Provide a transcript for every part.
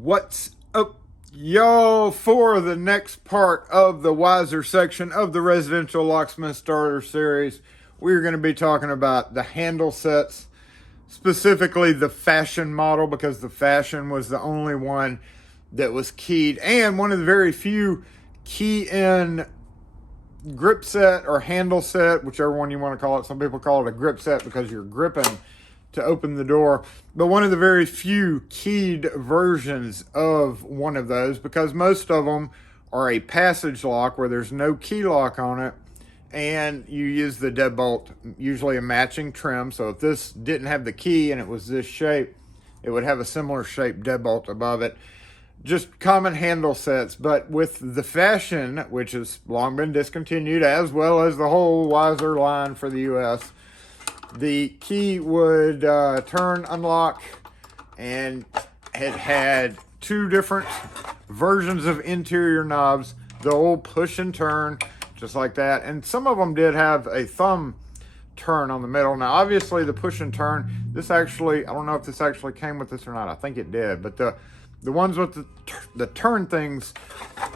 What's up, y'all? For the next part of the Weiser section of the Residential Locksmith Starter Series, we're going to be talking about the Handlesets, specifically the Fashion model, because the Fashion was the only one that was keyed, and one of the very few key-in grip set or handle set, whichever one you want to call it. Some people call it a grip set because you're gripping to open the door, but one of the very few keyed versions of one of those, because most of them are a passage lock where there's no key lock on it, and you use the deadbolt, usually a matching trim. So if this didn't have the key and it was this shape, it would have a similar shaped deadbolt above it. Just common handle sets. But with the Fashion, which has long been discontinued, as well as the whole Weiser line for the US, the key would turn, unlock, and it had two different versions of interior knobs. The old push and turn, just like that. And some of them did have a thumb turn on the middle. Now, obviously, the push and turn, this actually, I don't know if this actually came with this or not. I think it did. But the ones with the turn things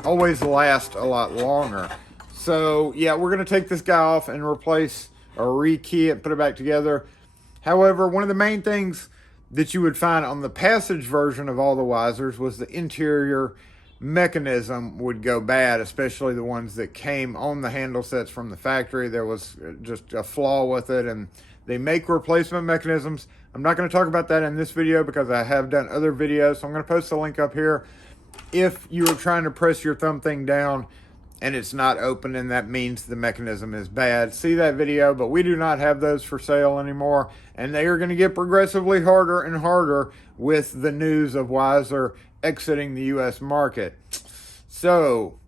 always last a lot longer. So, yeah, we're going to take this guy off and replace or rekey it, put it back together. However, one of the main things that you would find on the passage version of all the Weisers was the interior mechanism would go bad, especially the ones that came on the handle sets from the factory. There was just a flaw with it, and they make replacement mechanisms. I'm not going to talk about that in this video because I have done other videos, so I'm going to post a link up here. If you are trying to press your thumb thing down and it's not open, and that means the mechanism is bad, see that video. But we do not have those for sale anymore, and they are going to get progressively harder and harder with the news of Weiser exiting the US market. So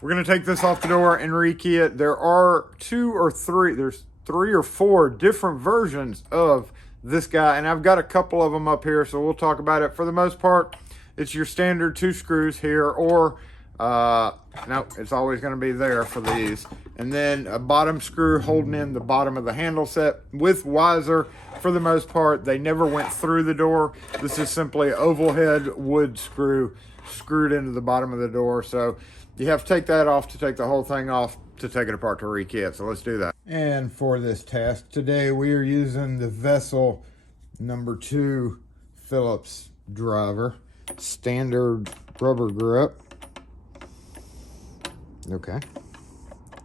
we're going to take this off the door and rekey it. There are there's three or four different versions of this guy, and I've got a couple of them up here, so we'll talk about it. For the most part, it's your standard 2 screws here, or no, it's always going to be there for these. And then a bottom screw holding in the bottom of the handle set. With Weiser, for the most part, they never went through the door. This is simply an oval head wood screw screwed into the bottom of the door. So you have to take that off to take the whole thing off to take it apart to rekey it. So let's do that. And for this task today, we are using the Vessel number 2 Phillips driver. Standard rubber grip. Okay,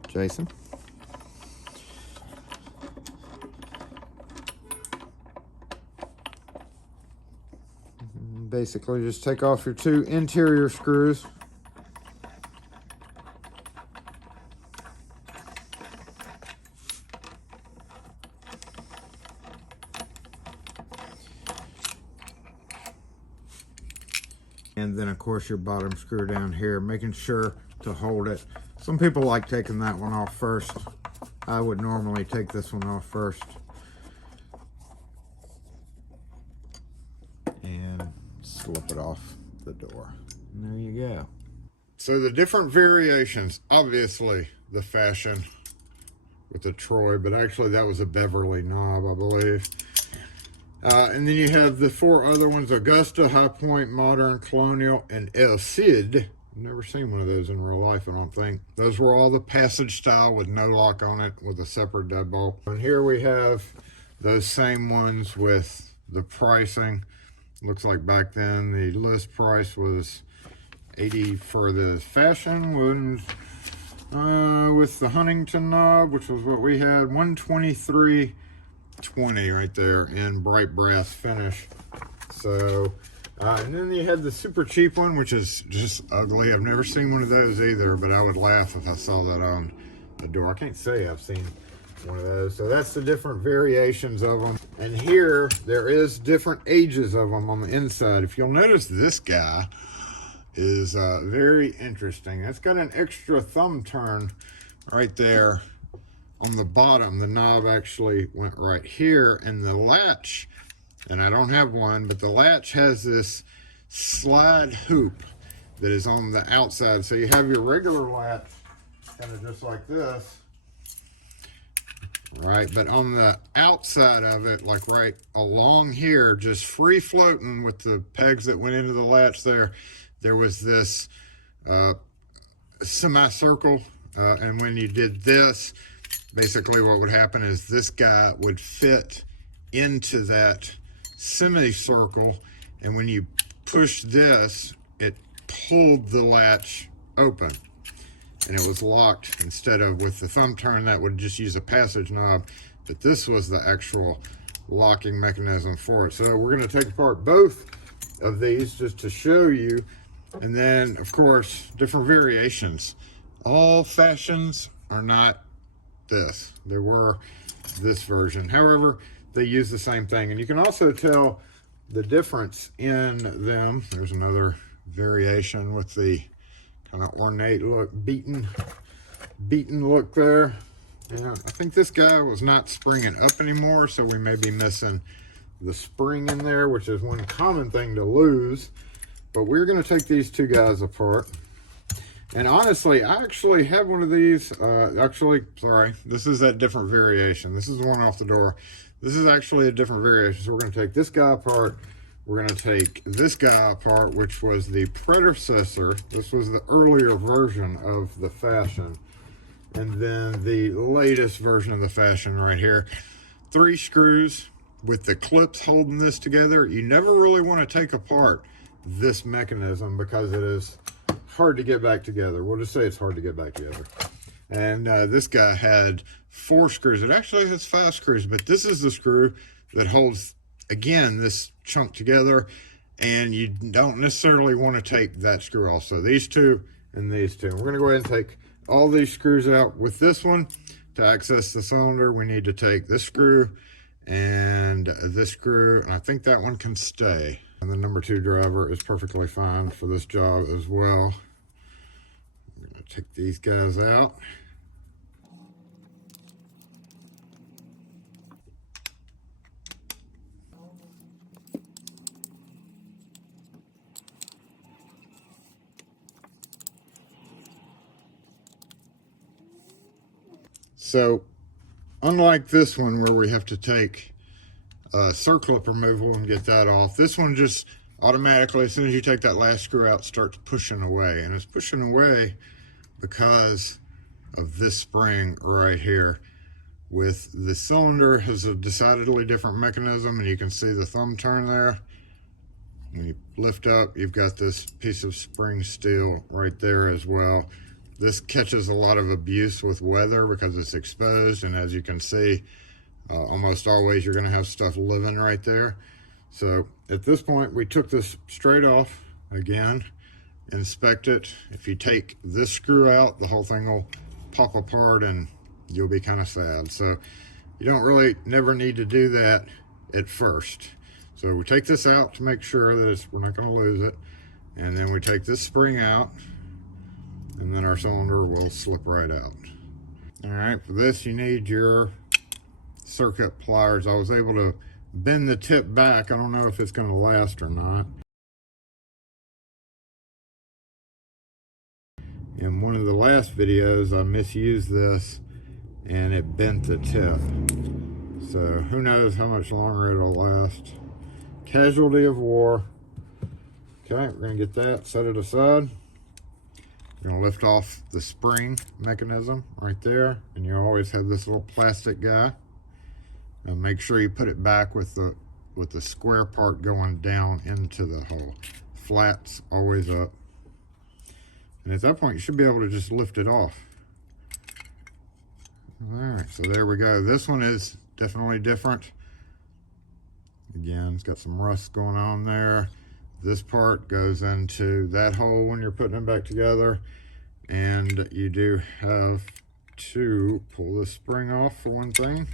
Jason. Basically, just take off your 2 interior screws. And then, of course, your bottom screw down here, making sure to hold it. Some people like taking that one off first. I would normally take this one off first. And slip it off the door. And there you go. So the different variations, obviously the Fashion with the Troy, but actually that was a Beverly knob, I believe. And then you have the 4 other ones: Augusta, High Point, Modern, Colonial, and El Cid. I've never seen one of those in real life, I don't think. Those were all the passage style with no lock on it, with a separate deadbolt. And here we have those same ones with the pricing. Looks like back then the list price was $80 for the Fashion with the Huntington knob, which was what we had, $123.20 right there in bright brass finish. So and then you had the super cheap one, which is just ugly. I've never seen one of those either, but I would laugh if I saw that on the door. I can't say I've seen one of those. So that's the different variations of them. And here, there is different ages of them on the inside. If you'll notice, this guy is very interesting. It's got an extra thumb turn right there on the bottom. The knob actually went right here, and the latch, and I don't have one, but the latch has this slide hoop that is on the outside. So you have your regular latch kind of just like this, right? But on the outside of it, like right along here, just free floating with the pegs that went into the latch there was this semicircle. And when you did this, basically what would happen is this guy would fit into that semicircle. And when you push this, it pulled the latch open. And it was locked instead of with the thumb turn that would just use a passage knob. But this was the actual locking mechanism for it. So we're going to take apart both of these just to show you. And then, of course, different variations. All fashions are not this. There were this version. However, they use the same thing. And you can also tell the difference in them. There's another variation with the kind of ornate look, beaten look there. Yeah, I think this guy was not springing up anymore, so we may be missing the spring in there, which is one common thing to lose. But we're going to take these two guys apart. And honestly, I actually have one of these. Sorry, this is that different variation. This is the one off the door. This is actually a different variation. So we're going to take this guy apart. We're going to take this guy apart, which was the predecessor. This was the earlier version of the Fashion. And then the latest version of the Fashion right here. 3 screws with the clips holding this together. You never really want to take apart this mechanism because it is hard to get back together. We'll just say it's hard to get back together. And this guy had 4 screws. It actually has 5 screws, but this is the screw that holds, again, this chunk together, and you don't necessarily want to take that screw off. So these two and these two. We're going to go ahead and take all these screws out. With this one, to access the cylinder, we need to take this screw and this screw, and I think that one can stay. And the number 2 driver is perfectly fine for this job as well. I'm going to take these guys out. So, unlike this one where we have to take circlip removal and get that off, this one just automatically, as soon as you take that last screw out, starts pushing away. And it's pushing away because of this spring right here. With the cylinder has a decidedly different mechanism, and you can see the thumb turn there. When you lift up, you've got this piece of spring steel right there as well. This catches a lot of abuse with weather because it's exposed, and as you can see, almost always you're going to have stuff living right there. So at this point, we took this straight off. Again, inspect it. If you take this screw out, the whole thing will pop apart and you'll be kind of sad. So you don't really never need to do that at first. So we take this out to make sure that we're not going to lose it. And then we take this spring out, and then our cylinder will slip right out. All right, for this you need your circuit pliers. I was able to bend the tip back. I don't know if it's going to last or not. In one of the last videos, I misused this and it bent the tip. So who knows how much longer it'll last. Casualty of war. Okay, we're going to get that, set it aside. You're going to lift off the spring mechanism right there, and you always have this little plastic guy. And make sure you put it back with the square part going down into the hole. Flat's always up. And at that point, you should be able to just lift it off. All right, so there we go. This one is definitely different. Again, it's got some rust going on there. This part goes into that hole when you're putting them back together. And you do have to pull the spring off for one thing.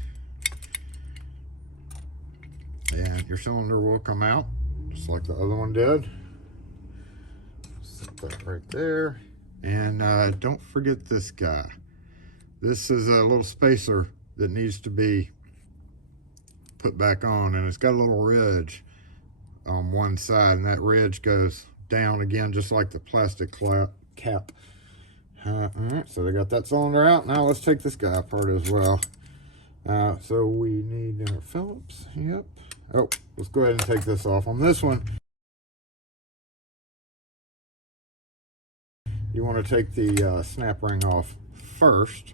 And your cylinder will come out, just like the other one did. Set that right there. And don't forget this guy. This is a little spacer that needs to be put back on, and it's got a little ridge on one side, and that ridge goes down again just like the plastic cap. All right, so they got that cylinder out. Now let's take this guy apart as well. So we need our Phillips. Yep. Oh, let's go ahead and take this off. On this one, you want to take the snap ring off first,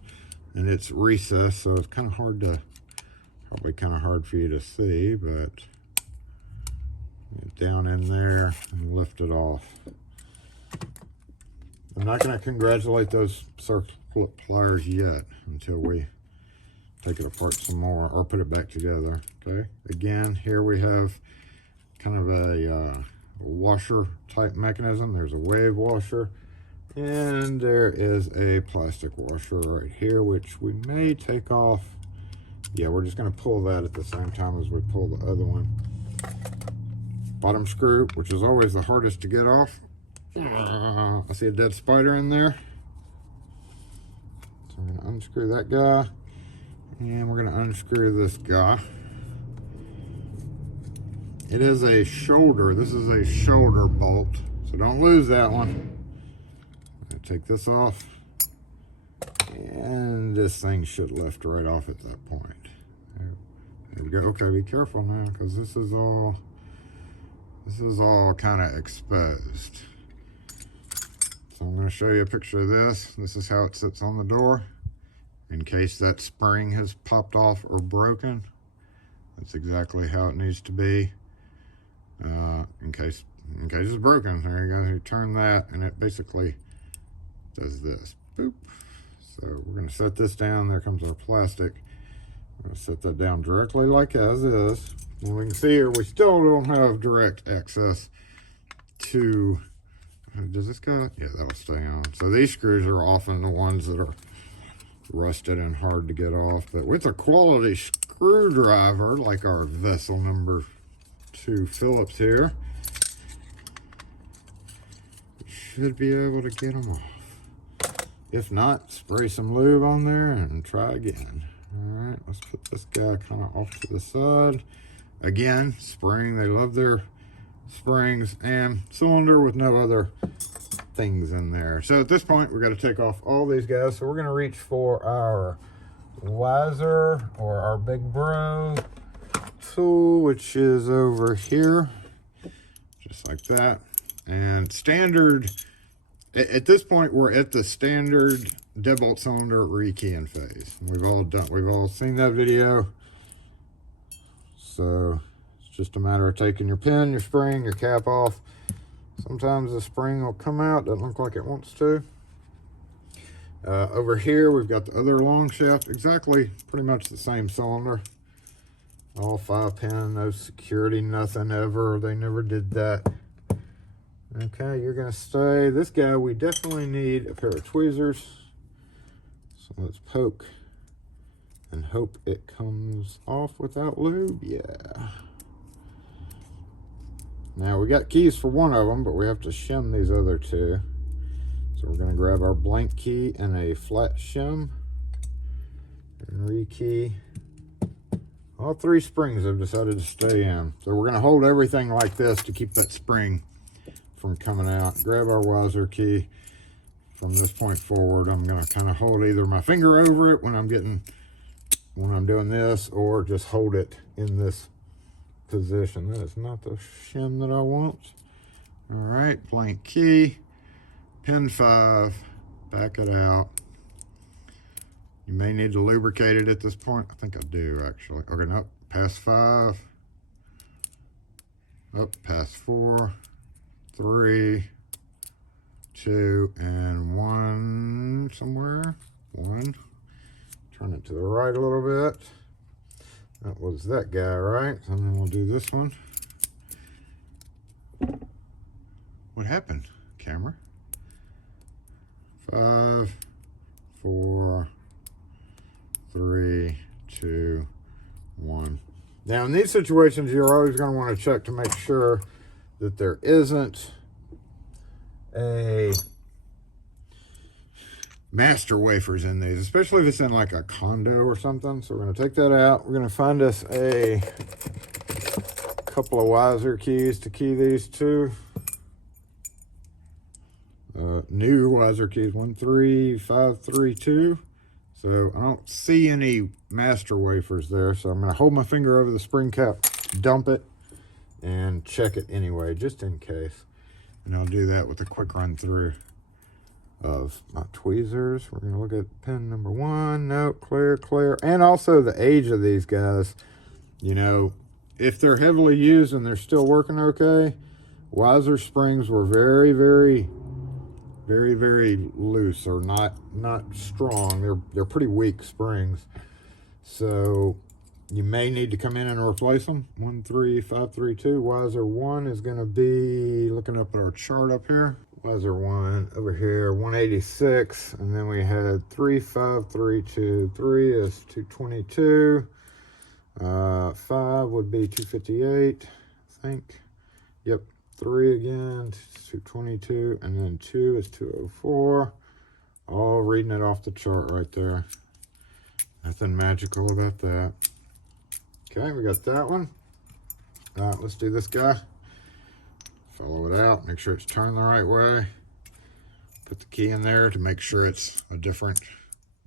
and it's recessed, so it's kind of hard to, probably kind of hard for you to see, but get down in there and lift it off. I'm not going to congratulate those circle pliers yet until we take it apart some more or put it back together. Okay, again, here we have kind of a washer type mechanism. There's a wave washer, and there is a plastic washer right here, which we may take off. Yeah, we're just going to pull that at the same time as we pull the other one. Bottom screw, which is always the hardest to get off. I see a dead spider in there. So I'm going to unscrew that guy, and we're going to unscrew this guy. It is a shoulder. This is a shoulder bolt, so don't lose that one. I'm going to take this off, and this thing should lift right off at that point. There we go. Okay, be careful now, because this is all kind of exposed. So I'm going to show you a picture of this. This is how it sits on the door. In case that spring has popped off or broken, that's exactly how it needs to be. In case it's broken, there you go. You turn that, and it basically does this. Boop. So we're going to set this down. There comes our plastic. I'm going to set that down directly like as is. And we can see here we still don't have direct access to. Does this go? Yeah, that'll stay on. So these screws are often the ones that are rusted and hard to get off. But with a quality screwdriver, like our vessel number 2 Phillips here, you should be able to get them off. If not, spray some lube on there and try again. All right, let's put this guy kind of off to the side. Again, spring, they love their springs, and cylinder with no other things in there. So at this point, we've got to take off all these guys. So we're going to reach for our Weiser, or our Big Bro tool, which is over here, just like that. And standard, at this point, we're at the standard deadbolt cylinder rekeying phase. We've all seen that video. So it's just a matter of taking your pin, your spring, your cap off. Sometimes the spring will come out, doesn't look like it wants to. Over here, we've got the other long shaft, exactly pretty much the same cylinder. All 5-pin, no security, nothing ever. They never did that. Okay, you're gonna stay. This guy, we definitely need a pair of tweezers. So let's poke and hope it comes off without lube. Yeah. Now we got keys for one of them, but we have to shim these other two. So we're going to grab our blank key and a flat shim and rekey. All 3 springs have decided to stay in. So we're going to hold everything like this to keep that spring from coming out. Grab our Weiser key. From this point forward, I'm going to kind of hold either my finger over it when I'm doing this, or just hold it in this position. That is not the shim that I want. All right, blank key, pin 5, back it out. You may need to lubricate it at this point. I think I do, actually. Okay, no, past 5, up past 4, 3, 2, and 1 somewhere. 1. Turn it to the right a little bit. That was that guy, right? And then we'll do this one. What happened, camera? 5, 4, 3, 2, 1. Now in these situations, you're always going to want to check to make sure that there isn't a master wafers in these, especially if it's in like a condo or something. So we're going to take that out. We're going to find us a couple of Weiser keys to key these to. New Weiser keys, 13532. So I don't see any master wafers there, so I'm going to hold my finger over the spring cap, dump it, and check it anyway, just in case. And I'll do that with a quick run through of my tweezers. We're going to look at pin number 1. Nope, clear, clear. And also the age of these guys. You know, if they're heavily used and they're still working okay, Weiser springs were very, very loose, or not strong. They're pretty weak springs, so you may need to come in and replace them. 13532 Weiser 1 is going to be, looking up at our chart up here, Weiser 1 over here 186, and then we had 3532. 3 is 222, 5 would be 258, I think. Yep. 3 again, 222, and then 2 is 204. All reading it off the chart right there. Nothing magical about that. Okay, we got that one. Let's do this guy. Follow it out, make sure it's turned the right way. Put the key in there to make sure it's a different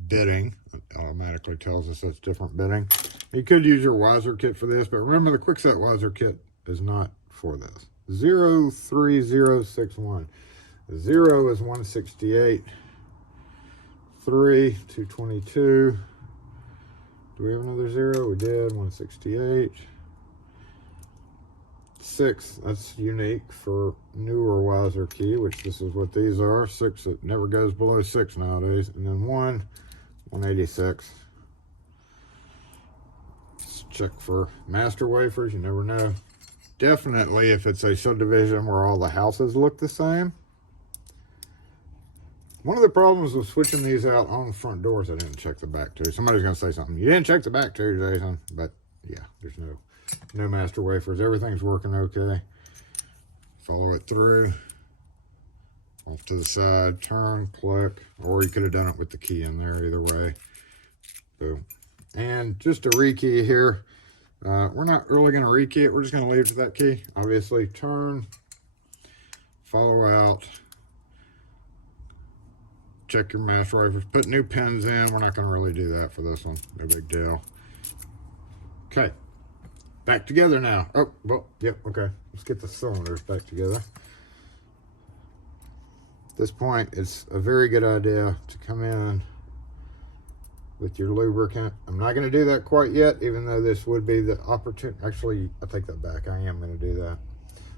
bitting. It automatically tells us that's different bitting. You could use your Weiser kit for this, but remember the Quickset Weiser kit is not for this. 03061. 0 is 168. 3, 222. Do we have another 0? We did. 168. 6, that's unique for newer Weiser key, which this is what these are. 6, it never goes below 6 nowadays. And then 1, 186. Let's check for master wafers. You never know. Definitely if it's a subdivision where all the houses look the same. One of the problems with switching these out on the front doors, I didn't check the back too. Somebody's going to say something. You didn't check the back too, Jason. But yeah, there's no master wafers. Everything's working okay. Follow it through. Off to the side, turn, click. Or you could have done it with the key in there, either way. Boom. And just a rekey here. We're not really going to rekey it. We're just going to leave it to that key. Obviously, turn, follow out, check your master wafers, put new pins in. We're not going to really do that for this one. No big deal. Okay, back together now. Oh, well, yep, okay. Let's get the cylinders back together. At this point, it's a very good idea to come in with your lubricant. I'm not going to do that quite yet, even though this would be the opportunity. Actually, I take that back. I am going to do that.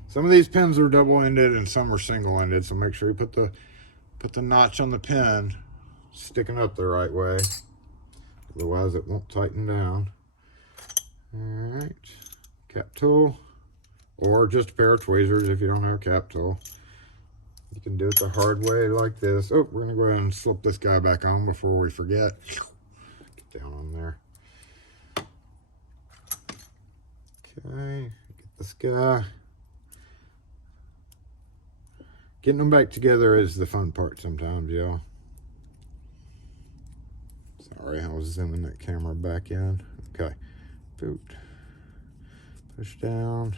Some of these pins are double-ended and some are single-ended, so make sure you put the notch on the pin sticking up the right way. Otherwise, it won't tighten down. All right, cap tool, or just a pair of tweezers if you don't have a cap tool. You can do it the hard way like this. Oh, we're going to go ahead and slip this guy back on before we forget. Down on there. Okay, get this guy. Getting them back together is the fun part sometimes, y'all. Sorry, I was zooming that camera back in. Okay, boot. Push down.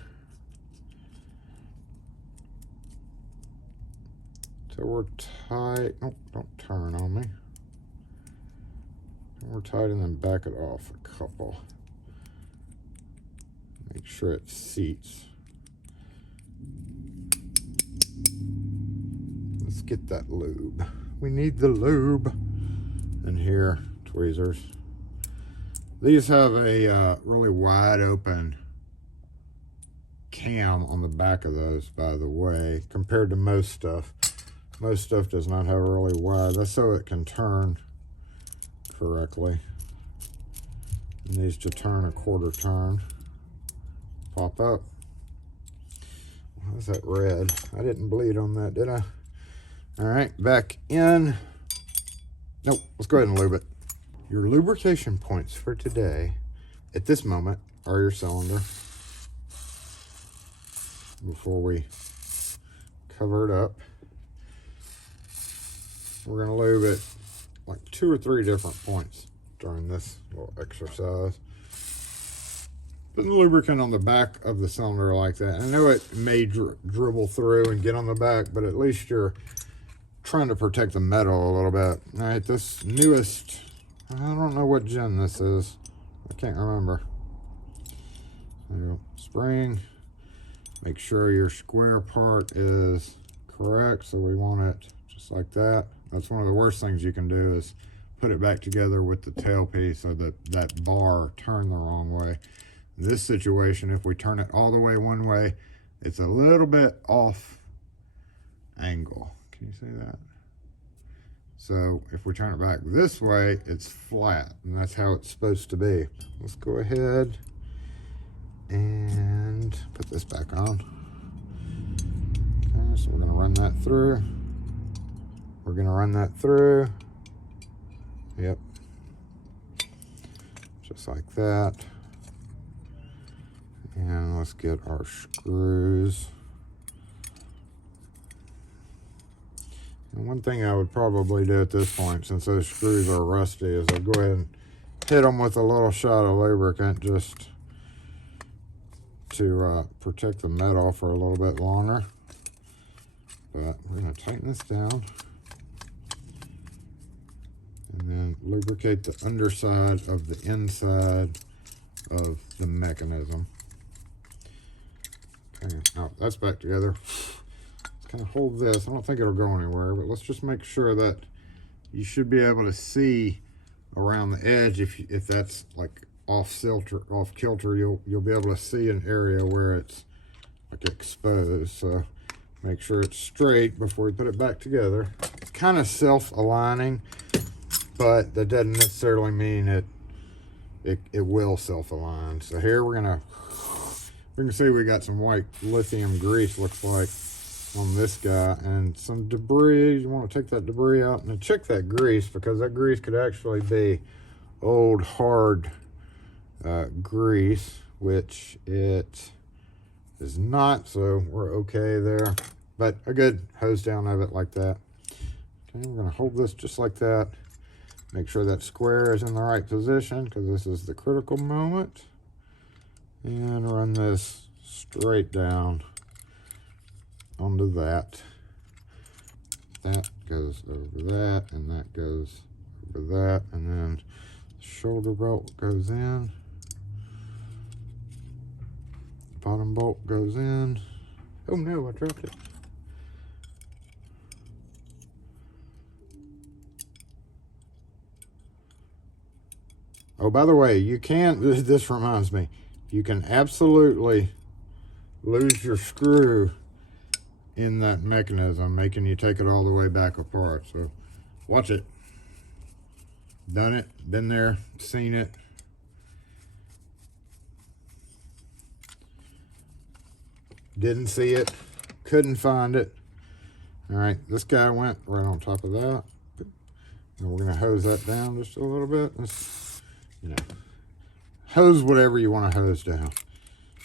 So we're tight. Oh, don't turn on me. We're tight, and then back it off a couple. Make sure it seats. Let's get that lube. We need the lube. And here, tweezers. These have a really wide open cam on the back of those, by the way, compared to most stuff. Most stuff does not have really wide. That's so it can turn correctly. It needs to turn a quarter turn. Pop up. Why is that red? I didn't bleed on that, did I? All right, back in. Nope, let's go ahead and lube it. Your lubrication points for today, at this moment, are your cylinder. Before we cover it up, we're gonna lube it like 2 or 3 different points during this little exercise. Put the lubricant on the back of the cylinder like that. I know it may dribble through and get on the back, but at least you're trying to protect the metal a little bit. All right, this newest I don't know what gen this is. I can't remember. So, spring. Make sure your square part is correct. So we want it just like that. That's one of the worst things you can do is put it back together with the tailpiece so that that bar turned the wrong way. In this situation, if we turn it all the way one way, it's a little bit off angle. Can you see that? So if we turn it back this way, it's flat, and that's how it's supposed to be. Let's go ahead and put this back on. Okay, so we're gonna run that through. We're gonna run that through. Yep. Just like that. And let's get our screws. And one thing I would probably do at this point, since those screws are rusty, is I'd go ahead and hit them with a little shot of lubricant just to protect the metal for a little bit longer. But we're going to tighten this down and then lubricate the underside of the inside of the mechanism. Okay, now that's back together. Kind of hold this. I don't think it'll go anywhere, but let's just make sure that you should be able to see around the edge. If that's like off kilter, you'll be able to see an area where it's like exposed. So make sure it's straight before we put it back together. It's kind of self-aligning, but that doesn't necessarily mean it will self-align. So here we can see we got some white lithium grease, looks like, on this guy, and some debris. You want to take that debris out and check that grease, because that grease could actually be old hard grease, which it is not, so we're okay there. But a good hose down of it like that. Okay, we're going to hold this just like that. Make sure that square is in the right position, because this is the critical moment. And run this straight down onto that. That goes over that, and that goes over that, and then the shoulder bolt goes in. Bottom bolt goes in. Oh no, I dropped it. Oh, by the way, you can, this reminds me, you can absolutely lose your screw in that mechanism, making you take it all the way back apart. So watch it. Done it, been there, seen it. Didn't see it, couldn't find it. All right, this guy went right on top of that. And we're gonna hose that down just a little bit. You know, hose whatever you want to hose down.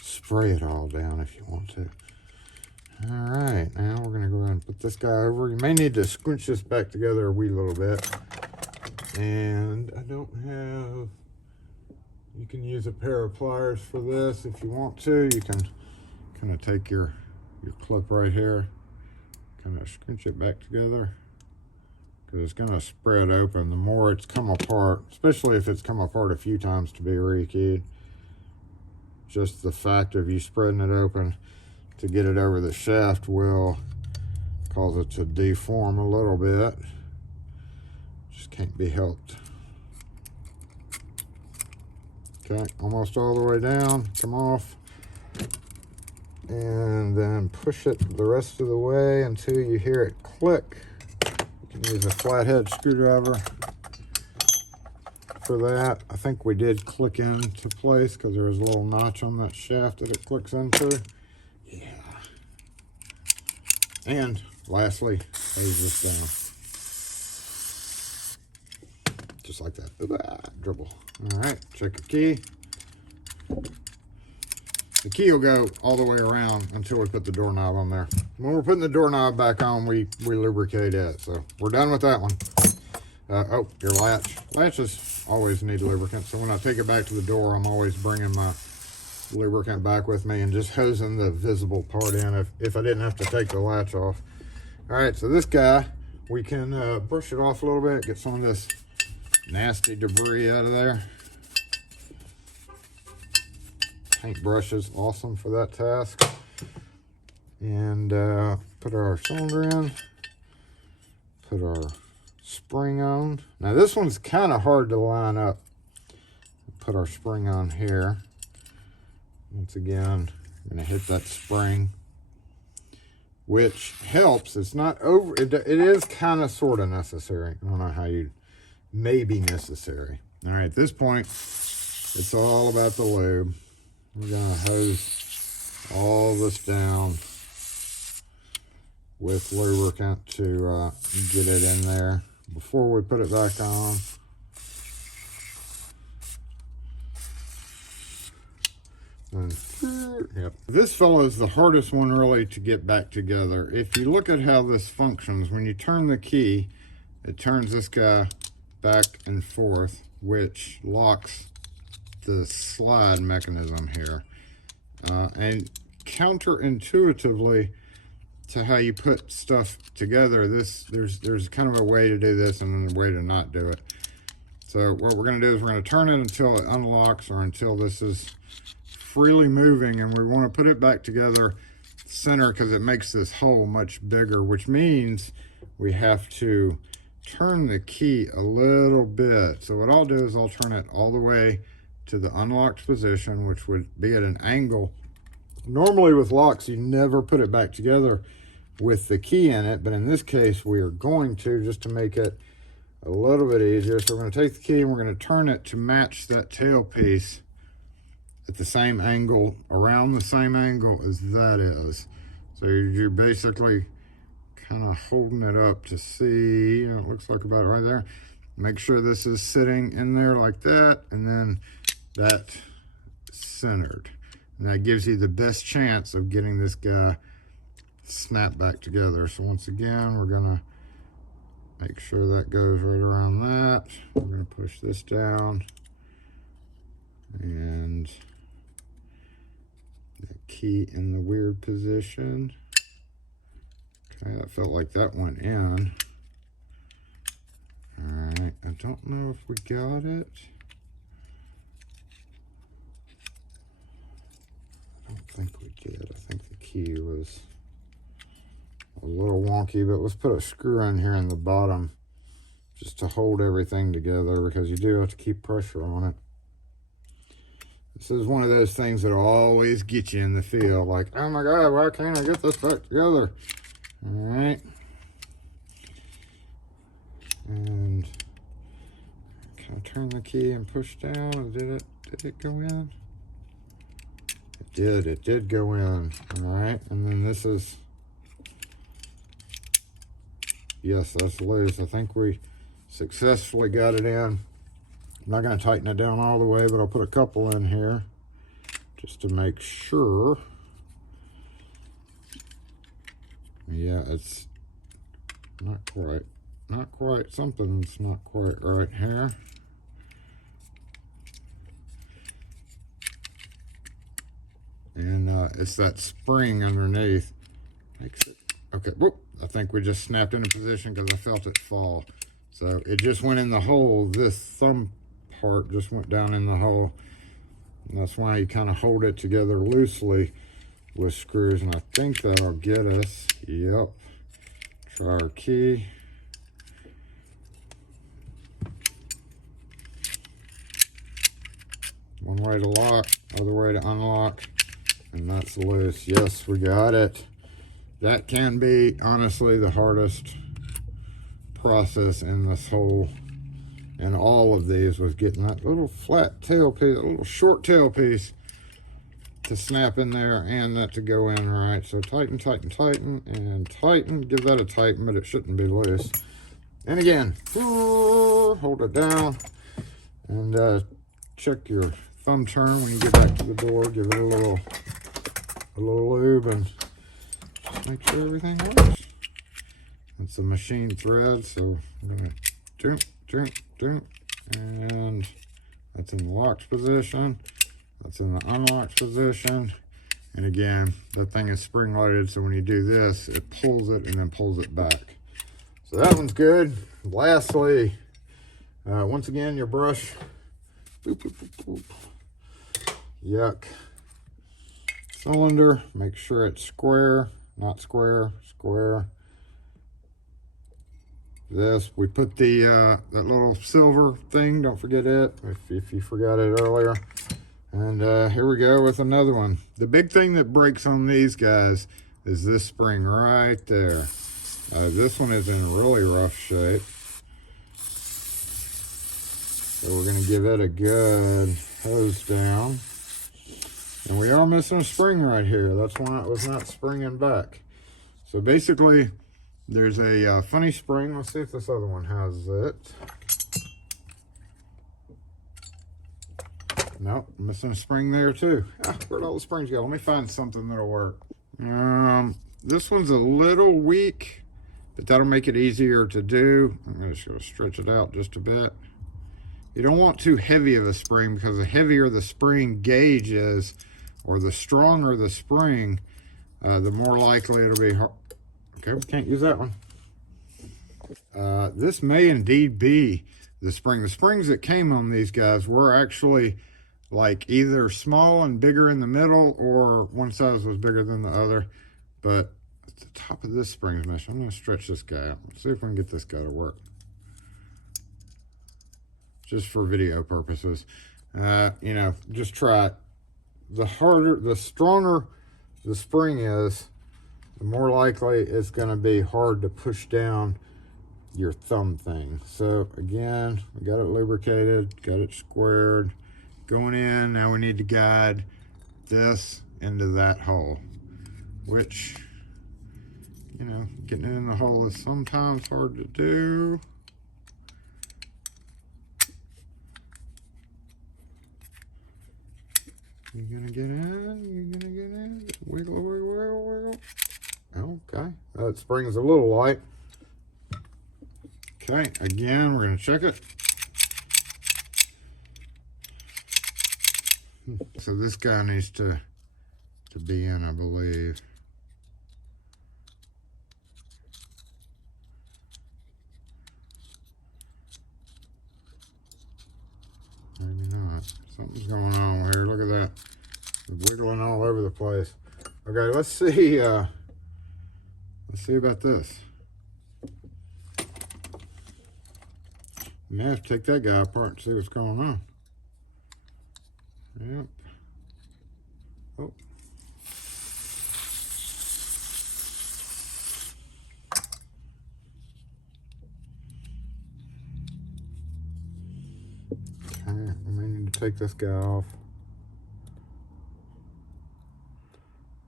Spray it all down if you want to. All right, now we're gonna go ahead and put this guy over. You may need to squinch this back together a wee little bit. And I don't have, you can use a pair of pliers for this if you want to. You can kind of take your clip right here, kind of scrunch it back together, because it's going to spread open. The more it's come apart, especially if it's come apart a few times to be rekeyed, just the fact of you spreading it open to get it over the shaft will cause it to deform a little bit. Just can't be helped. Okay, almost all the way down, come off. And then push it the rest of the way until you hear it click. You can use a flathead screwdriver for that. I think we did click into place because there was a little notch on that shaft that it clicks into. Yeah. And lastly, hose this down. Just like that. Dribble. All right, check your key. The key will go all the way around until we put the doorknob on there. When we're putting the doorknob back on, we lubricate it. So we're done with that one. Oh, your latch. Latches always need lubricant. So when I take it back to the door, I'm always bringing my lubricant back with me and just hosing the visible part in if I didn't have to take the latch off. All right, so this guy, we can brush it off a little bit, get some of this nasty debris out of there. Paintbrush is awesome for that task. And put our cylinder in, put our spring on. Now this one's kind of hard to line up. Put our spring on here. Once again, I'm going to hit that spring, which helps. It's not over. It is kind of sort of necessary. I don't know how you, maybe necessary. All right, at this point, it's all about the lube. We're going to hose all this down with lubricant to get it in there before we put it back on. And, yep. This fellow is the hardest one really to get back together. If you look at how this functions, when you turn the key, it turns this guy back and forth, which locks the slide mechanism here. And counterintuitively to how you put stuff together, there's kind of a way to do this and a way to not do it. So what we're going to do is we're going to turn it until it unlocks or until this is freely moving, and we want to put it back together center because it makes this hole much bigger, which means we have to turn the key a little bit. So what I'll do is I'll turn it all the way to the unlocked position, which would be at an angle. Normally with locks, you never put it back together with the key in it, but in this case, we are going to, just to make it a little bit easier. So we're going to take the key and we're going to turn it to match that tail piece at the same angle, around the same angle as that is. So you're basically kind of holding it up to see, you know, it looks like about right there. Make sure this is sitting in there like that, and then that centered. And that gives you the best chance of getting this guy snapped back together. So once again, we're gonna make sure that goes right around that. We're gonna push this down, and the key in the weird position. Okay, that felt like that went in. All right, I don't know if we got it. I don't think we did. I think the key was a little wonky, but let's put a screw in here in the bottom just to hold everything together, because you do have to keep pressure on it. This is one of those things that will always get you in the field, like, oh my God, why can't I get this back together? All right. And can I turn the key and push down? Did it go in? It did go in. All right, and then this is, yes, that's loose. I think we successfully got it in. I'm not going to tighten it down all the way, but I'll put a couple in here just to make sure. Yeah, it's not quite, something's not quite right here. And it's that spring underneath. Makes it, okay, whoop, I think we just snapped into position because I felt it fall. So it just went in the hole. This thumb part just went down in the hole. And that's why you kind of hold it together loosely with screws. And I think that'll get us, yep. Try our key. One way to lock, other way to unlock, and that's loose. Yes, we got it. That can be, honestly, the hardest process in this whole, and all of these, was getting that little flat tail piece, a little short tail piece to snap in there and that to go in right. So tighten, tighten, tighten, and tighten. Give that a tighten, but it shouldn't be loose. And again, hold it down and check your thumb turn when you get back to the door. Give it a little lube and just make sure everything works. It's a machine thread, so I'm gonna turn, and that's in the locked position. That's in the unlocked position. And again, that thing is spring loaded, so when you do this, it pulls it and then pulls it back. So that one's good. Lastly, Once again, your brush, boop, boop, boop, boop. Yuck. Cylinder, make sure it's square, not square, square. This, we put the that little silver thing, don't forget it if you forgot it earlier. And here we go with another one. The big thing that breaks on these guys is this spring right there. This one is in really rough shape, so we're going to give it a good hose down. And we are missing a spring right here. That's why it was not springing back. So basically, there's a funny spring. Let's see if this other one has it. Nope, missing a spring there too. Where'd all the springs go? Let me find something that'll work. This one's a little weak, but that'll make it easier to do. I'm just going to stretch it out just a bit. You don't want too heavy of a spring, because the heavier the spring gauge is, or the stronger the spring, the more likely it'll be hard. Okay, we can't use that one. This may indeed be the spring. The springs that came on these guys were actually like either small and bigger in the middle, or one size was bigger than the other. But at the top of this spring's missing. I'm going to stretch this guy out. Let's see if we can get this guy to work. Just for video purposes. You know, just try it. The stronger the spring is, the more likely it's going to be hard to push down your thumb thing. So again, we got it lubricated, got it squared, going in. Now we need to guide this into that hole, which, you know, getting it in the hole is sometimes hard to do. You're gonna get in, you're gonna get in, wiggle, wiggle, wiggle, wiggle. Okay, that spring's a little light. Okay, again, we're gonna check it. So this guy needs to be in, I believe. Maybe not. Something's going on here. Look at that. It's wiggling all over the place. Okay, let's see. Let's see about this. You may have to take that guy apart and see what's going on. Yep. Oh. Okay, we may need to take this guy off.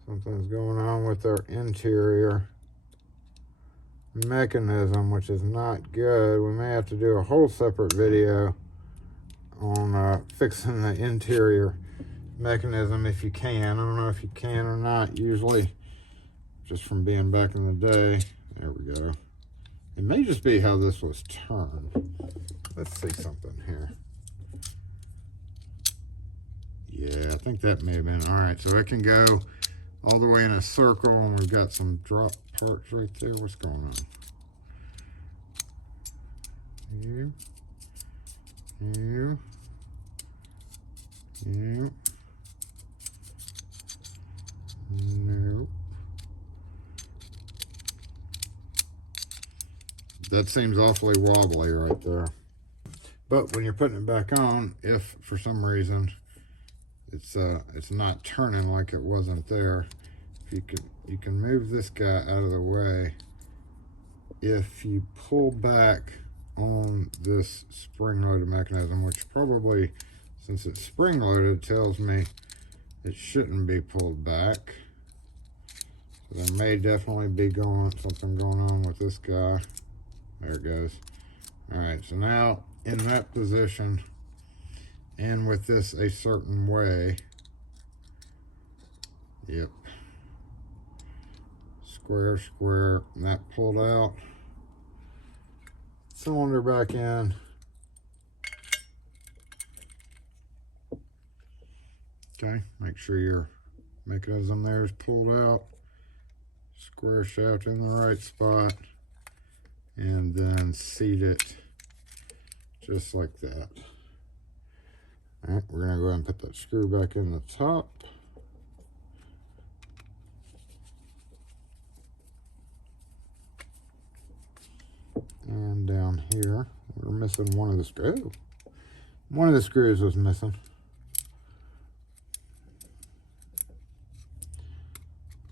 Something's going on with our interior mechanism, which is not good. We may have to do a whole separate video on fixing the interior mechanism if you can. I don't know if you can or not, usually, just from being back in the day. There we go. It may just be how this was turned. Let's see something here. Yeah, I think that may have been. All right, so it can go all the way in a circle, and we've got some drop parts right there. What's going on? Here. Here. Here. Nope. That seems awfully wobbly right there. But when you're putting it back on, if for some reason it's not turning like it wasn't there, you can move this guy out of the way. If you pull back on this spring-loaded mechanism, which probably, since it's spring-loaded, tells me it shouldn't be pulled back. So there may definitely be something going on with this guy. There it goes. All right, so now in that position, and with this a certain way, yep, square, square, and that pulled out. Cylinder back in. Okay, make sure your mechanism there is pulled out. Square shaft in the right spot. And then seat it just like that. All right, we're gonna go ahead and put that screw back in the top. And down here, we're missing one of the screws. Oh, one of the screws was missing.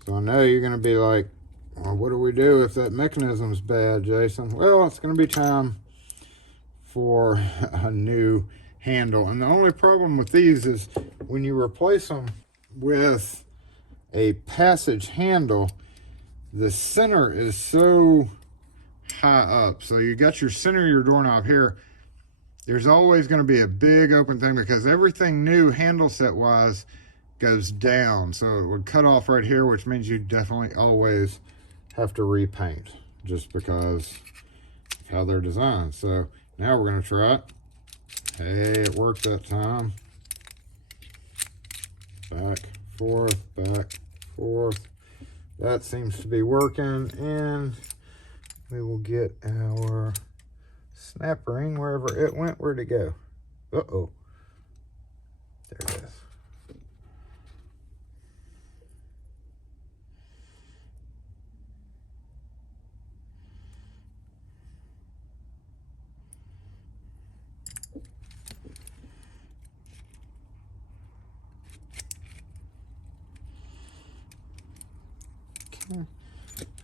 So I know you're gonna be like, well, what do we do if that mechanism's bad, Jason? Well, it's gonna be time for a new handle. And the only problem with these is when you replace them with a passage handle, the center is so high up. So you got your center of your doorknob here. There's always going to be a big open thing because everything new handle set wise goes down. So it would cut off right here, which means you definitely always have to repaint just because of how they're designed. So now we're going to try it. Hey, it worked that time. Back, forth, back, forth. That seems to be working, and we will get our snap ring wherever it went. Where'd it go? Uh-oh. There it is.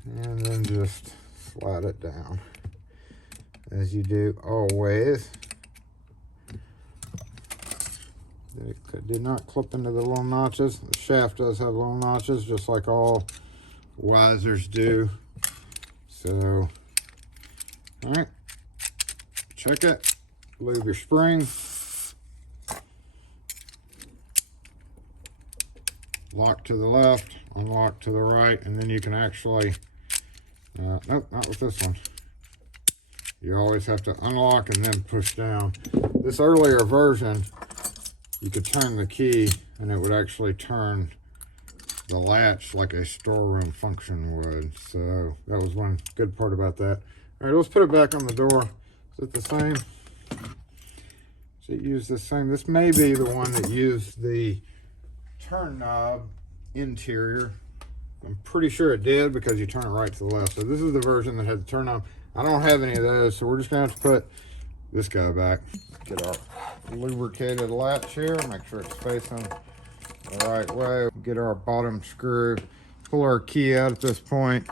And then just slide it down as you do always. It did not clip into the little notches. The shaft does have little notches, just like all Weisers do. So, all right, check it, lube your spring, lock to the left, unlock to the right, and then you can actually, nope, not with this one. You always have to unlock and then push down. This earlier version, you could turn the key and it would actually turn the latch like a storeroom function would. So that was one good part about that. All right, let's put it back on the door. Is it the same? Does it use the same? This may be the one that used the turn knob interior. I'm pretty sure it did because you turn it right to the left. So this is the version that had the turn knob. I don't have any of those, so we're just gonna have to put this guy back. Get our lubricated latch here, make sure it's facing the right way. Get our bottom screw, pull our key out at this point,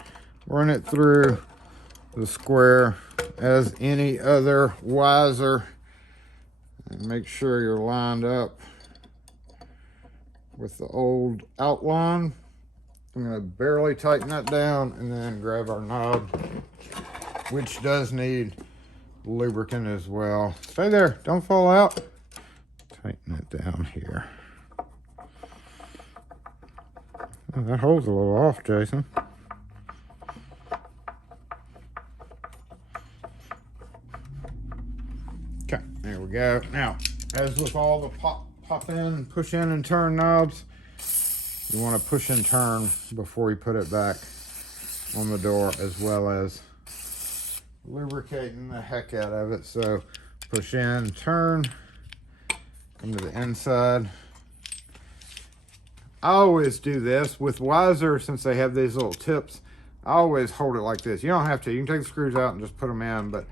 run it through the square as any other Weiser, and make sure you're lined up with the old outline. I'm going to barely tighten that down and then grab our knob, which does need lubricant as well. Stay there, don't fall out. Tighten it down here. Oh, that hole's a little off, Jason. Okay, there we go. Now, as with all the pop in, push in and turn knobs, you want to push and turn before you put it back on the door, as well as lubricating the heck out of it. So push in, turn, come to the inside. I always do this with Weiser, since they have these little tips. I always hold it like this. You don't have to. You can take the screws out and just put them in, but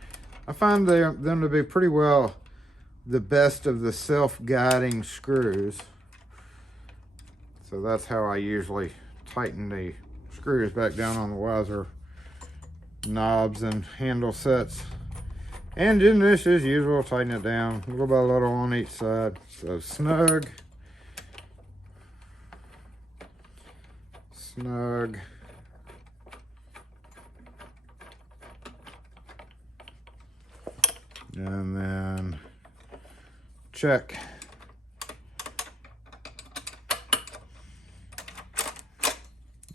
I find them to be pretty well the best of the self-guiding screws. So that's how I usually tighten the screws back down on the Weiser knobs and handle sets. And in this, as usual, tighten it down little by little on each side. So snug, snug, and then check.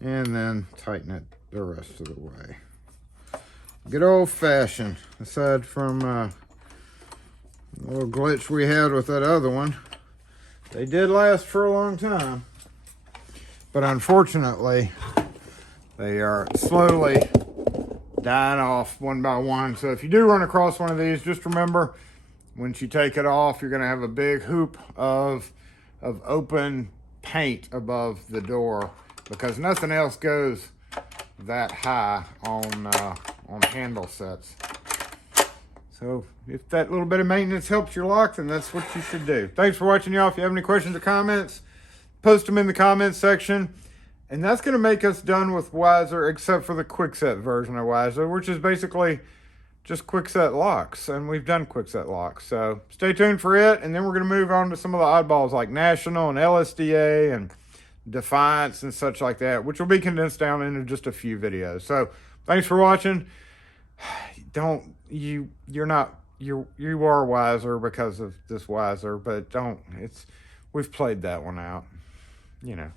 And then tighten it the rest of the way. Good old fashioned, aside from a little glitch we had with that other one. They did last for a long time, but unfortunately, they are slowly dying off one by one. So if you do run across one of these, just remember, Once you take it off, you're going to have a big hoop of open paint above the door, because nothing else goes that high on handle sets. So if that little bit of maintenance helps your lock, then that's what you should do. Thanks for watching, y'all. If you have any questions or comments, post them in the comments section. And that's going to make us done with Weiser, except for the quickset version of Weiser, which is basically just quickset locks. And we've done quickset locks. So stay tuned for it. And then we're going to move on to some of the oddballs like National and LSDA and Defiance and such like that, which will be condensed down into just a few videos. So thanks for watching. You are wiser because of this Weiser, but we've played that one out, you know.